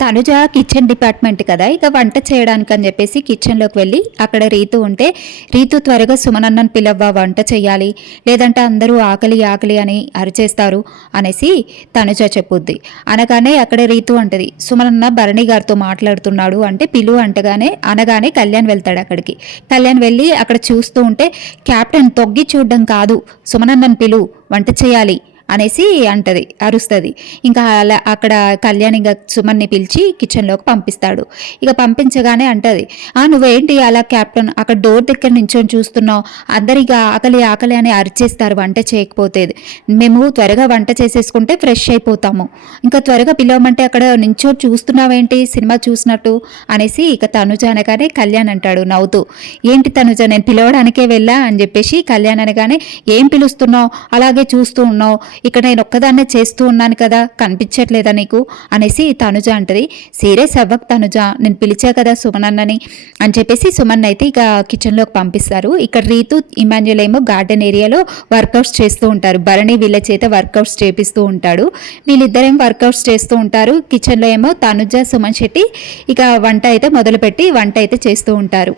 Tanuja kitchen department కదా, ఇక వంట చేయడానికి అని చెప్పేసి కిచెన్లోకి వెళ్ళి అక్కడ రీతు ఉంటే, రీతు త్వరగా సుమనన్నను పిలవ్వ, వంట చేయాలి, లేదంటే అందరూ ఆకలి ఆకలి అని అరిచేస్తారు అనేసి తనుజ చెప్పుద్ది. అనగానే అక్కడ రీతు అంటది, సుమనన్న భరణి గారితో మాట్లాడుతున్నాడు అంటే పిలు అనగానే కళ్యాణ్ వెళ్తాడు అక్కడికి. కళ్యాణ్ వెళ్ళి అక్కడ చూస్తూ ఉంటే, క్యాప్టెన్ తొగ్గి చూడడం కాదు, సుమనన్నను పిలు, వంట చేయాలి అనేసి అంటది, అరుస్తుంది. ఇంకా అలా అక్కడ కళ్యాణ్ ఇంకా సుమన్ని పిలిచి కిచెన్లోకి పంపిస్తాడు. ఇక పంపించగానే అంటది, నువ్వేంటి అలా క్యాప్టెన్ అక్కడ డోర్ దగ్గర నించొని చూస్తున్నావు, అందరిగా ఆకలి ఆకలి అని అరిచేస్తారు వంట చేయకపోతే, మేము త్వరగా వంట చేసేసుకుంటే ఫ్రెష్ అయిపోతాము, ఇంకా త్వరగా పిలవమంటే అక్కడ నించో చూస్తున్నావేంటి సినిమా చూసినట్టు అనేసి ఇక తనుజ అనగానే కళ్యాణ్ అంటాడు నవ్వుతూ, ఏంటి తనుజ నేను పిలవడానికే వెళ్ళా అని చెప్పేసి కళ్యాణ్ అనగానే, ఏం పిలుస్తున్నావు అలాగే చూస్తూ ఉన్నావు, ఇక్కడ నేను ఒక్కదాన్నే చేస్తూ ఉన్నాను కదా, కనిపించట్లేదా నీకు అనేసి తనుజ అంటది. సీరియస్ అవ్వక్ తనుజ, నేను పిలిచా కదా సుమనన్నని అని చెప్పేసి సుమన్ అయితే ఇక కిచెన్లోకి పంపిస్తారు. ఇక్కడ రీతు ఇమాన్యుల్ ఏమో గార్డెన్ ఏరియాలో వర్కౌట్స్ చేస్తూ ఉంటారు. భరణి వీళ్ళ చేత వర్కౌట్స్ చేపిస్తూ ఉంటాడు. వీళ్ళిద్దరేమో వర్కౌట్స్ చేస్తూ ఉంటారు. కిచెన్లో ఏమో తనుజ సుమన్ శెట్టి ఇక వంట అయితే మొదలుపెట్టి వంట అయితే చేస్తూ ఉంటారు.